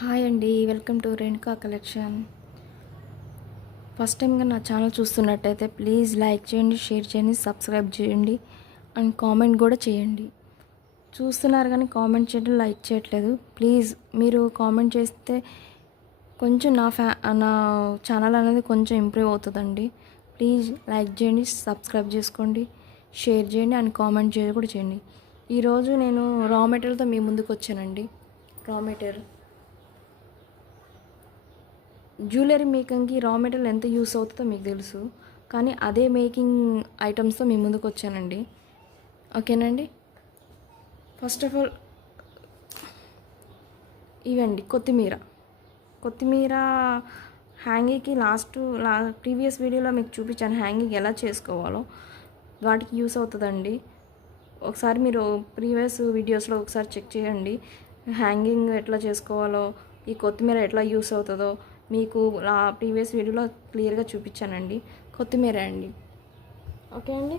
Hi అండి, welcome to Renuka collection. First టైంగా నా ఛానల్ చూస్తున్నట్టయితే ప్లీజ్ లైక్ చేయండి, షేర్ చేయండి, సబ్స్క్రైబ్ చేయండి అండ్ కామెంట్ కూడా చేయండి. చూస్తున్నారు కానీ కామెంట్ చేయడం, లైక్ చేయట్లేదు. ప్లీజ్ మీరు కామెంట్ చేస్తే కొంచెం నా ఛానల్ అనేది కొంచెం ఇంప్రూవ్ అవుతుందండి. ప్లీజ్ లైక్ చేయండి, సబ్స్క్రైబ్ చేసుకోండి, షేర్ చేయండి అండ్ కామెంట్ కూడా చేయండి. ఈరోజు నేను రా మెటీరియల్తో మీ ముందుకు వచ్చానండి. Raw material jewellery మేకింగ్కి raw material ఎంత యూస్ అవుతుందో మీకు తెలుసు, కానీ అదే మేకింగ్ ఐటమ్స్తో మీ ముందుకు వచ్చానండి. ఓకేనండి. ఫస్ట్ ఆఫ్ ఆల్ ఇవండి కొత్తిమీర హ్యాంగింగ్కి ప్రీవియస్ వీడియోలో మీకు చూపించాను హ్యాంగింగ్ ఎలా చేసుకోవాలో. వాటికి యూస్ అవుతుందండి. ఒకసారి మీరు ప్రీవియస్ వీడియోస్లో ఒకసారి చెక్ చేయండి, హ్యాంగింగ్ ఎట్లా చేసుకోవాలో, ఈ కొత్తిమీర ఎట్లా యూస్ అవుతుందో మీకు ప్రీవియస్ వీడియోలో క్లియర్గా చూపించానండి. కొత్తిమీర అండి. ఓకే అండి.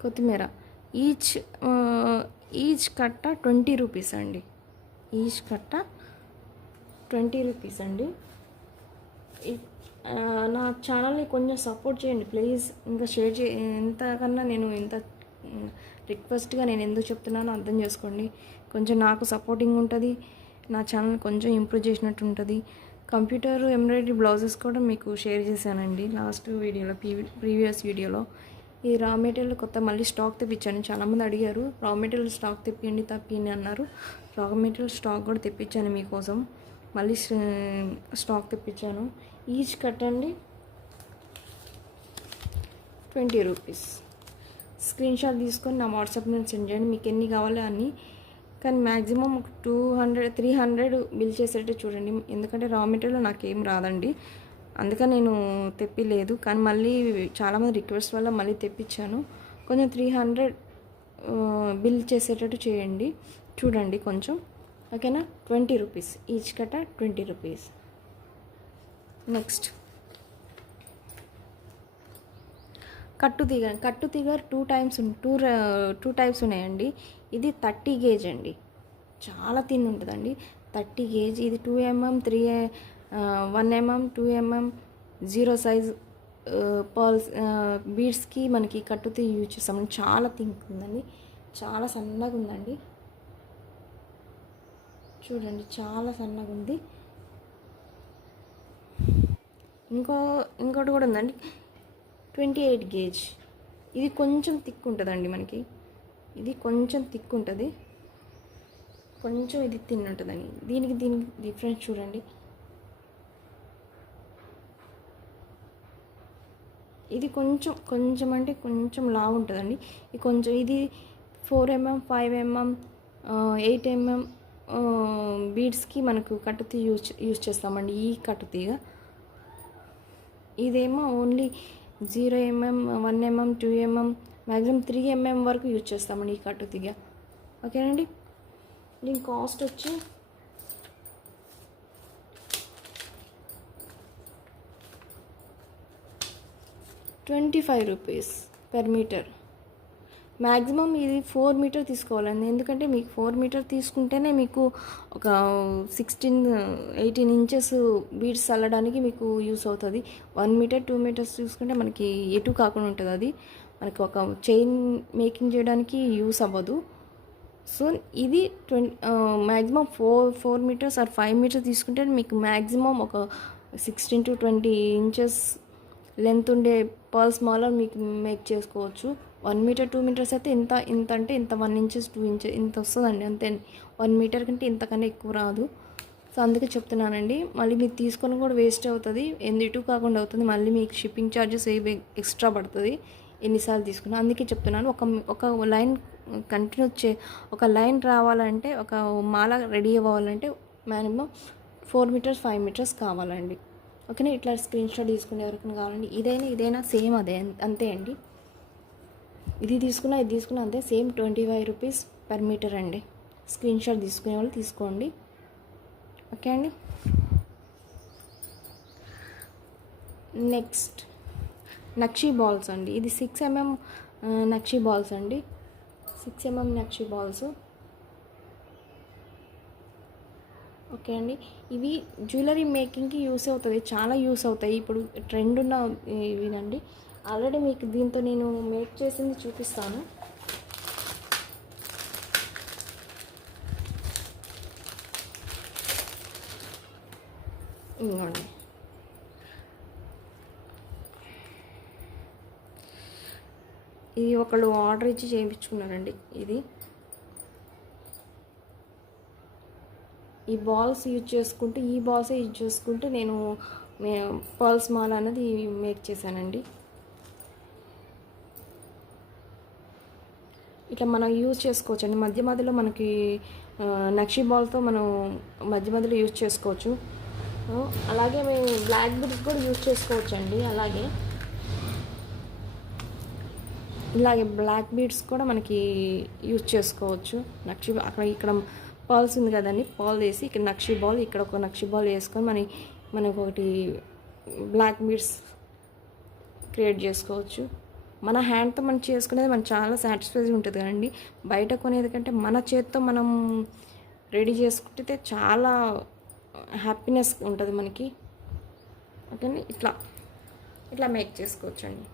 కొత్తిమీర ఈచ్ కట్ట 20 రూపీస్ అండి. ఈచ్ కట్ట 20 రూపీస్ అండి. నా ఛానల్ని కొంచెం సపోర్ట్ చేయండి ప్లీజ్. ఇంకా షేర్ ఎంతకన్నా నేను ఎంత రిక్వెస్ట్గా నేను ఎందుకు చెప్తున్నానో అర్థం చేసుకోండి. కొంచెం నాకు సపోర్టింగ్ ఉంటుంది, నా ఛానల్ కొంచెం ఇంప్రూవ్ చేసినట్టు ఉంటుంది. కంప్యూటర్ ఎంబ్రాయిడరీ బ్లౌజెస్ కూడా మీకు షేర్ చేశానండి లాస్ట్ వీడియోలో, ప్రీవియస్ వీడియోలో. ఈ రా మెటీరియల్ కొత్త మళ్ళీ స్టాక్ తెప్పించాను. చాలామంది అడిగారు రా మెటీరియల్ స్టాక్ తెప్పియండి అన్నారు. రా మెటీరియల్ స్టాక్ కూడా తెప్పించాను మీకోసం. మళ్ళీ స్టాక్ తెప్పించాను. ఈచ్ కట్ అండి 20 రూపీస్. స్క్రీన్ షాట్ తీసుకొని నా వాట్సాప్ నేను సెండ్ చేయండి, మీకు ఎన్ని కావాలో అన్నీ. కానీ మ్యాక్సిమం 200-300 బిల్ చేసేటట్టు చూడండి, ఎందుకంటే రా మెటీరియల్ నాకేం రాదండి, అందుకని నేను తెప్పిలేదు. కానీ మళ్ళీ చాలామంది రిక్వెస్ట్ వల్ల మళ్ళీ తెప్పించాను. కొంచెం 300 బిల్ చేసేటట్టు చేయండి, చూడండి కొంచెం. ఓకేనా. 20 రూపీస్ ఈచ్ కట్ట 20 రూపీస్. నెక్స్ట్ కట్టుతీగ 2 టైప్స్ ఉన్నాయండి. ఇది 30 గేజ్ అండి, చాలా తిన్ ఉంటుందండి. 30 గేజ్. ఇది 2 mm, 1 mm, 2 mm 0 size pearls బీడ్స్కి మనకి కట్టుతీగ యూజ్ చేస్తామండి. చాలా థిన్ ఉందండి, చాలా సన్నగా ఉందండి. చూడండి చాలా సన్నగా ఉంది. ఇంకోటి కూడా ఉందండి, 28 గేజ్. ఇది కొంచెం థిక్ ఉంటుందండి మనకి. ఇది కొంచెం థిక్ ఉంటుంది, కొంచెం ఇది తిన్ ఉంటుందండి. దీనికి డిఫరెన్స్ చూడండి. ఇది కొంచెం అంటే కొంచెం లావు ఉంటుందండి. ఇది 4 mm, 5 mm, 8 mm బీడ్స్కి మనకు కట్టుతీగ యూజ్ చేస్తామండి. ఈ కట్టుతీగ ఇదేమో only 0 mm, 1 mm, 2 mm, maximum 3 mm వరకు యూజ్ చేస్తామండి ఈ కట్టుతీగ. ఓకేనండి. దీని కాస్ట్ వచ్చి ₹25 per మీటర్. మ్యాక్సిమం ఇది 4 మీటర్ తీసుకోవాలండి, ఎందుకంటే మీకు 4 మీటర్ తీసుకుంటేనే మీకు ఒక 16-18 ఇంచెస్ బీడ్స్ అల్లడానికి మీకు యూస్ అవుతుంది. 1 మీటర్ 2 మీటర్స్ తీసుకుంటే మనకి ఎటు కాకుండా ఉంటుంది, అది మనకి ఒక చైన్ మేకింగ్ చేయడానికి యూస్ అవ్వదు. సో ఇది మ్యాక్సిమం 4 మీటర్స్ ఆర్ 5 మీటర్స్ తీసుకుంటే మీకు మ్యాక్సిమం ఒక 16-20 ఇంచెస్ లెంత్ ఉండే పర్ల్స్ మాలర్ మీకు మేక్ చేసుకోవచ్చు. 1 మీటర్ 2 మీటర్స్ అయితే ఇంత అంటే ఇంత 1 ఇంచెస్ 2 ఇంచెస్ ఇంత వస్తుందండి, అంతే. 1 మీటర్ కంటే ఇంతకన్నా ఎక్కువ రాదు. సో అందుకే చెప్తున్నానండి. మళ్ళీ మీరు తీసుకొని కూడా వేస్ట్ అవుతుంది, ఇటు కాకుండా అవుతుంది. మళ్ళీ మీకు షిప్పింగ్ ఛార్జెస్ ఎక్స్ట్రా పడుతుంది ఎన్నిసార్లు తీసుకున్నా. అందుకే చెప్తున్నాను, ఒక లైన్ ఒక లైన్ రావాలంటే, ఒక మాల రెడీ అవ్వాలంటే మ్యాక్సిమం 4 మీటర్స్ 5 మీటర్స్ కావాలండి. ఓకేనా. ఇట్లా స్క్రీన్ షాట్ తీసుకునే ఎవరికైనా కావాలండి. ఇదైనా సేమ్ అదే, అంతే అండి. ఇది తీసుకున్నా అంతే, సేమ్ ₹25 per మీటర్ అండి. స్క్రీన్ షాట్ తీసుకునే వాళ్ళు తీసుకోండి. ఓకే అండి. నెక్స్ట్ నక్షీ బాల్స్ అండి. ఇది 6 mm నక్షీ బాల్స్ అండి. 6 mm నక్షీ బాల్స్. ఓకే అండి. ఇవి జ్యువెలరీ మేకింగ్‌కి యూస్ అవుతది. చాలా యూస్ అవుతాయి. ఇప్పుడు ట్రెండ్ ఉన్న ఇవినండి. ఆల్రెడీ మీకు దీంతో నేను మేక్ చేసింది చూపిస్తాను. ఇదిగోండి. ఇది ఒకళ్ళు ఆర్డర్ ఇచ్చి చేయించుకున్నారండి. ఇది ఈ బాల్స్ యూజ్ చేసుకుంటూ ఈ బాల్సే యూజ్ చేసుకుంటూ నేను పర్ల్స్ మాల అనేది మేక్ చేశానండి. ఇట్లా మనం యూజ్ చేసుకోవచ్చండి. మధ్య మధ్యలో మనకి నక్షి బాల్తో మనం మధ్య మధ్యలో యూజ్ చేసుకోవచ్చు. అలాగే మేము బ్లాక్ బీడ్స్ కూడా యూజ్ చేసుకోవచ్చండి. ఇలాగే బ్లాక్ బీడ్స్ కూడా మనకి యూజ్ చేసుకోవచ్చు. నక్షి అక్కడ ఇక్కడ పర్ల్స్ ఉంది కదండి, పర్ల్ వేసి ఇక్కడ నక్షి బాల్, ఇక్కడ ఒక నక్షి బాల్ వేసుకొని మనకు ఒకటి బ్లాక్ బీడ్స్ క్రియేట్ చేసుకోవచ్చు. మన హ్యాండ్తో మనం చేసుకునేది మనకు చాలా సాటిస్ఫైజ్ ఉంటుంది కదండి. బయట కొనేది కంటే మన చేతితో మనం రెడీ చేసుకుంటే చాలా హ్యాపీనెస్ ఉంటుంది మనకి. ఓకే, ఇట్లా మేక్ చేసుకోవచ్చండి.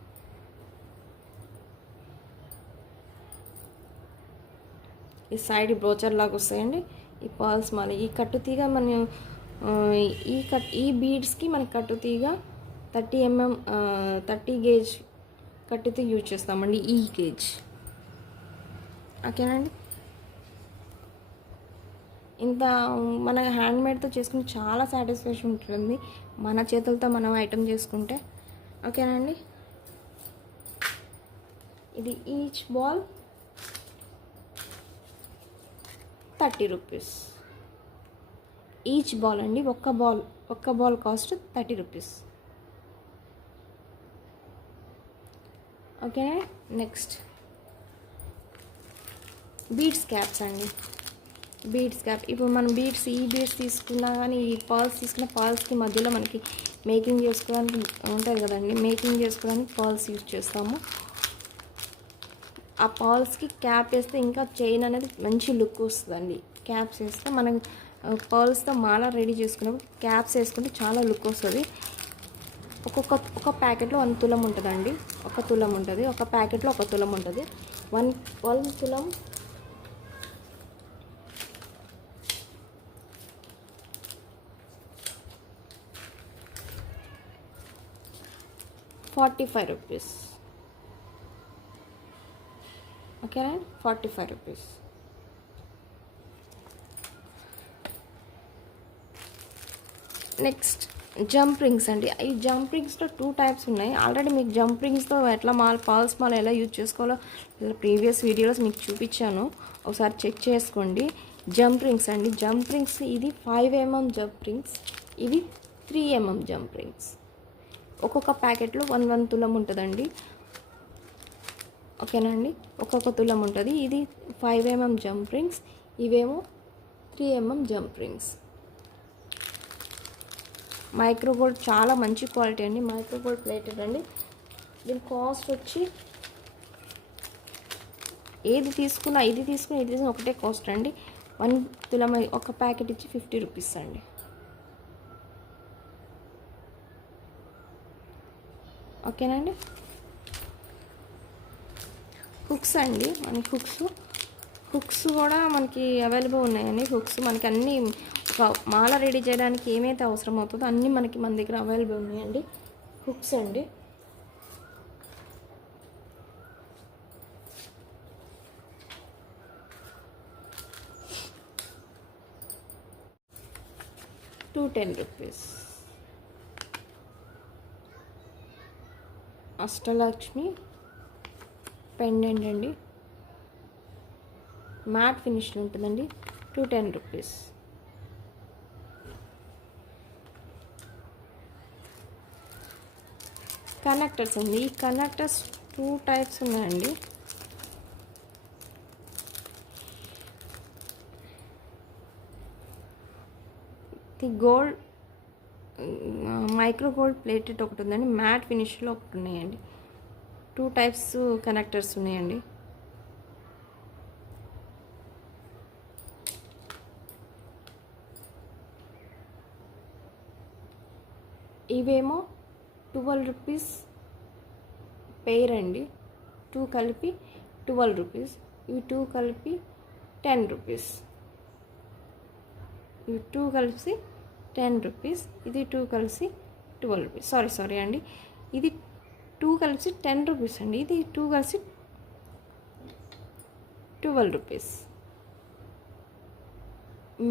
ఈ సైడ్ బ్రోచర్ లాగా వస్తాయండి ఈ పర్ల్స్ మాల. ఈ కట్టుతీగ మనం ఈ బీడ్స్కి మనకి కట్టుతీగ 30 mm 30 గేజ్ కట్టుతీ యూజ్ చేస్తామండి. ఈ గేజ్. ఓకేనండి. ఇంత మన హ్యాండ్మేడ్తో చేసుకుని చాలా సాటిస్ఫాక్షన్ ఉంటుంది మన చేతులతో మనం ఐటమ్ చేసుకుంటే. ఓకేనండి. ఇది each ball 30 rupees. Each ball అండి, ఒక్క ball cost 30 rupees. Okay, next beads caps అండి. బీడ్స్ క్యాప్ ఇప్పుడు మనం ఈ బీడ్స్ తీసుకున్నా కానీ ఈ పర్ల్స్ తీసుకున్న పర్ల్స్కి మధ్యలో మనకి మేకింగ్ చేసుకోవడానికి ఉంటుంది కదండి. మేకింగ్ చేసుకోవడానికి పర్ల్స్ యూజ్ చేస్తాము. ఆ పర్ల్స్కి క్యాప్ వేస్తే ఇంకా చైన్ అనేది మంచి లుక్ వస్తుందండి. క్యాప్స్ వేస్తే మనం పర్ల్స్తో మాల రెడీ చేసుకున్నప్పుడు క్యాప్స్ వేసుకుంటే చాలా లుక్ వస్తుంది. ఒక ప్యాకెట్లో 1 తులం ఉంటుందండి. 1 తులం ఉంటుంది. ఒక ప్యాకెట్లో 1 తులం ఉంటుంది. 1 తులం 45 రూపీస్. ఓకేనా, 45 రూపీస్. నెక్స్ట్ జంప్ రింగ్స్ అండి. ఈ జంప్ రింగ్స్లో 2 టైప్స్ ఉన్నాయి. ఆల్రెడీ మీకు జంప్ రింగ్స్తో ఎట్లా పర్ల్స్ మాల ఎలా యూజ్ చేసుకోవాలో ప్రీవియస్ వీడియోస్ మీకు చూపించాను, ఒకసారి చెక్ చేసుకోండి. జంప్ రింగ్స్ అండి. జంప్ రింగ్స్ ఇది 5 mm జంప్ రింగ్స్, ఇది 3 mm జంప్ రింగ్స్. ఒక్కొక్క ప్యాకెట్లో 1 తులం ఉంటుందండి. ఓకేనండి, ఒక్కొక్క తులం ఉంటుంది. ఇది 5 mm జంప్ రింగ్స్, ఇవేమో 3 mm జంప్ రింగ్స్. మైక్రోగోల్డ్ చాలా మంచి క్వాలిటీ అండి. మైక్రోగోల్డ్ ప్లేటెడ్ అండి. దీని కాస్ట్ వచ్చి ఇది తీసుకున్న ఒకటే కాస్ట్ అండి. 1 తులం ఒక ప్యాకెట్ ఇచ్చి 50 రూపీస్ అండి. ఓకేనండి. హుక్స్ అండి. మనకి హుక్స్ కూడా మనకి అవైలబుల్ ఉన్నాయండి. హుక్స్ మనకి అన్నీ ఒక మాల రెడీ చేయడానికి ఏమైతే అవసరం అవుతుందో అన్నీ మన దగ్గర అవైలబుల్ ఉన్నాయండి. హుక్స్ అండి. ₹210. అష్టలక్ష్మి పెండెంట్ అండి. మ్యాట్ ఫినిష్లో ఉంటుందండి. ₹210. కనెక్టర్స్ అండి. ఈ కనెక్టర్స్ 2 టైప్స్ ఉన్నాయండి. The gold micro gold plated ఒకటి ఉందండి. మ్యాట్ ఫినిష్లో ఒకటి ఉన్నాయండి. 2 టైప్స్ కనెక్టర్స్ ఉన్నాయండి. ఇవేమో 12 రూపీస్ పెయిర్ అండి. 2 కలిపి 12 రూపీస్. ఇవి 2 కలిపి 10 రూపీస్. ఇవి 2 కలిసి 10 రూపీస్. ఇది 2 కలిసి 12 రూపీస్. సారీ అండి, ఇది 2 కలిసి 10 రూపీస్ అండి. ఇది 2 కలిసి 12 rupees.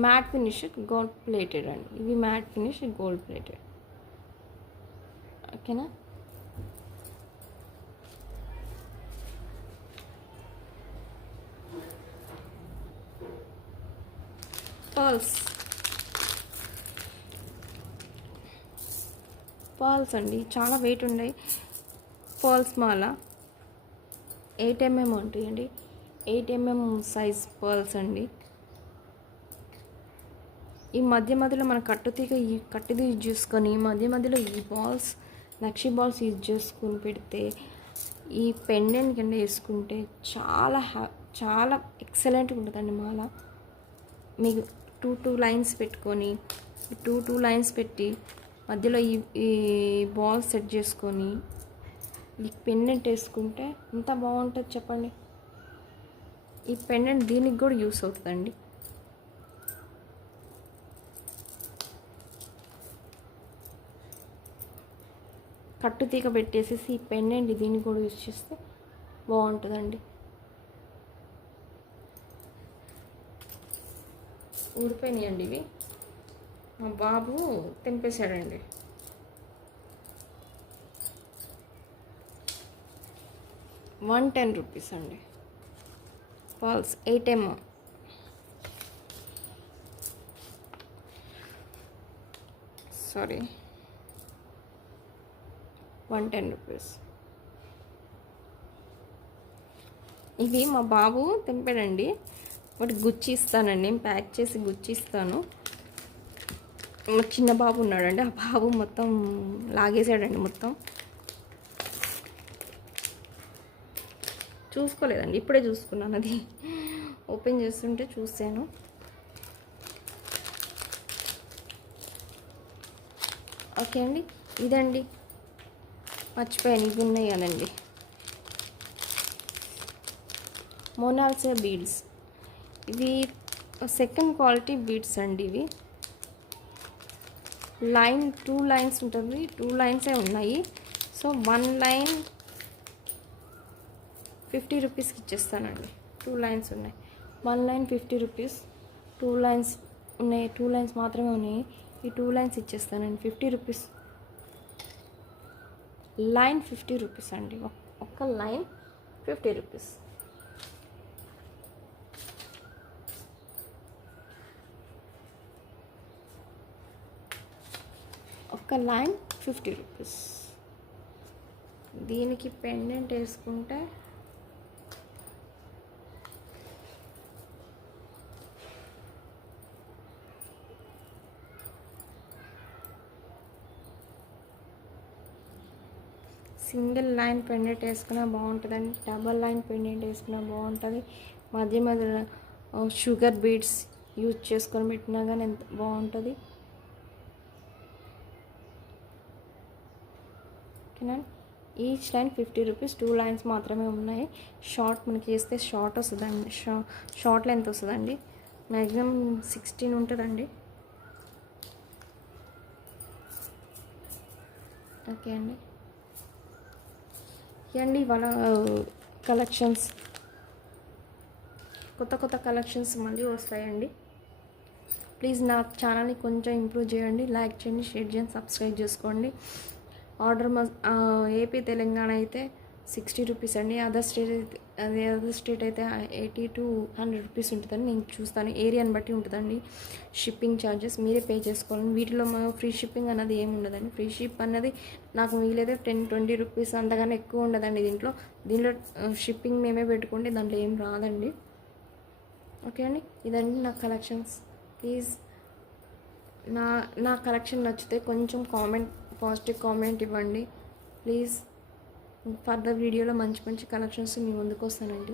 Matte finish gold plated అండి. ఇవి మ్యాట్ ఫినిష్ గోల్డ్ ప్లేటెడ్. ఓకేనా? పర్ల్స్ అండి, చాలా వెయిట్ ఉన్నాయి. పర్ల్స్ మాల 8 mm ఉంటాయండి. 8 mm సైజ్ పర్ల్స్ అండి. ఈ మధ్యలో మన కట్టుది యూజ్ చేసుకొని మధ్యలో ఈ బాల్స్, లక్షీ బాల్స్ యూజ్ చేసుకొని పెడితే, ఈ పెండెంట్ కింద వేసుకుంటే చాలా ఎక్సలెంట్గా ఉంటుందండి మాల. మీకు 2 లైన్స్ పెట్టుకొని 2 లైన్స్ పెట్టి మధ్యలో ఈ బాల్ సెట్ చేసుకొని ఈ పెండెంట్ వేసుకుంటే ఎంత బాగుంటుంది చెప్పండి. ఈ పెండెంట్ దీనికి కూడా యూస్ అవుతుందండి. కట్టు తీగ పెట్టేసేసి ఈ పెండెంట్ దీన్ని కూడా యూస్ చేస్తే బాగుంటుందండి. ఊడిపోయినాయండి ఇవి, మా బాబు తెంపేశాడండి. ₹110 అండి. Pearls 8 mm. సారీ, ₹110. ఇవి మా బాబు తెంపాడండి. వాటి గుచ్చి ఇస్తానండి, నేను ప్యాక్ చేసి గుచ్చి ఇస్తాను. మా చిన్న బాబు ఉన్నాడండి, ఆ బాబు మొత్తం లాగేసాడండి. మొత్తం చూసుకోలేదండి, ఇప్పుడే చూసుకున్నాను. అది ఓపెన్ చేస్తుంటే చూసాను. ఓకే అండి, ఇదండి. మర్చిపోయాను, ఇవి ఉన్నాయి కదండి, మోనాలిసా బీడ్స్. ఇవి సెకండ్ క్వాలిటీ బీడ్స్ అండి. ఇవి 2 లైన్స్ ఉంటుంది, 2 లైన్సే ఉన్నాయి. సో 1 లైన్ ₹50కి ఇచ్చేస్తానండి. 2 లైన్స్ ఉన్నాయి, 1 లైన్ ₹50. 2 లైన్స్ ఉన్నాయి, 2 లైన్స్ మాత్రమే ఉన్నాయి. ఈ 2 లైన్స్ ఇచ్చేస్తానండి. ₹50 లైన్, ₹50 అండి. ఒక్క లైన్ ₹50. ఒక్క లైన్ ₹50. దీనికి పెండెంట్ వేసుకుంటే సింగిల్ లైన్ పెండెంట్ వేసుకున్నా బాగుంటుందండి, డబల్ లైన్ పెండెంట్ వేసుకున్నా బాగుంటుంది. మధ్యలో షుగర్ బీడ్స్ యూజ్ చేసుకొని పెట్టినా కానీ ఎంత బాగుంటుంది. ఓకేనా? Each line ₹50. 2 లైన్స్ మాత్రమే ఉన్నాయి. షార్ట్ మనకి వేస్తే షార్ట్ వస్తుందండి, షార్ట్ లెంత్ వస్తుందండి. మ్యాక్సిమం 16 ఉంటుందండి. ఓకే అండి, ఇవ్వండి ఇవాళ కలెక్షన్స్. కొత్త కలెక్షన్స్ మళ్ళీ వస్తాయండి. ప్లీజ్ నా ఛానల్ని కొంచెం ఇంప్రూవ్ చేయండి, లైక్ చేయండి, షేర్ చేయండి, సబ్స్క్రైబ్ చేసుకోండి. ఆర్డర్ ఏపీ తెలంగాణ అయితే ₹60 అండి. అదర్ స్టేట్ అయితే 80 to 100 ఉంటుందని నేను చూస్తాను. ఏరియాని బట్టి ఉంటుందండి షిప్పింగ్ ఛార్జెస్, మీరే పే చేసుకోవాలని. వీటిలో ఫ్రీ షిప్పింగ్ అన్నది ఏమి ఉండదండి. ఫ్రీ షిప్ అన్నది నాకు వీలైతే ₹10-20 అంతగానే ఎక్కువ ఉండదండి. దీంట్లో షిప్పింగ్ మేమే పెట్టుకుంటే దాంట్లో ఏం రాదండి. ఓకే అండి, ఇదండి నా కలెక్షన్స్. ప్లీజ్ నా కలెక్షన్ నచ్చితే కొంచెం పాజిటివ్ కామెంట్ ఇవ్వండి ప్లీజ్. ఫర్దర్ వీడియోలో మంచి కలెక్షన్స్ మీ ముందుకు వస్తానండి.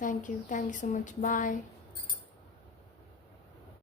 Thank you so much. Bye.